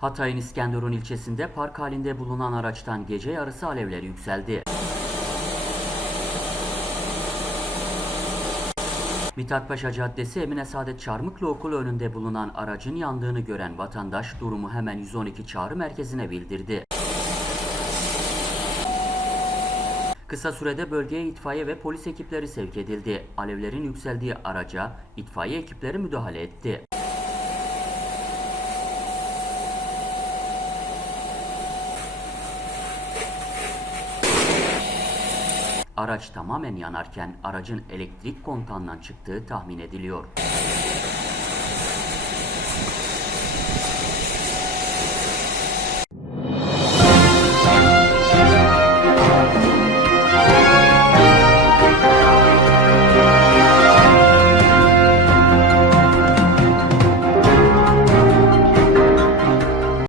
Hatay'ın İskenderun ilçesinde park halinde bulunan araçtan gece yarısı alevler yükseldi. Mithatpaşa Caddesi Emine Saadet Çarmıklı Okulu önünde bulunan aracın yandığını gören vatandaş durumu hemen 112 çağrı merkezine bildirdi. Kısa sürede bölgeye itfaiye ve polis ekipleri sevk edildi. Alevlerin yükseldiği araca itfaiye ekipleri müdahale etti. Araç tamamen yanarken aracın elektrik kontağından çıktığı tahmin ediliyor.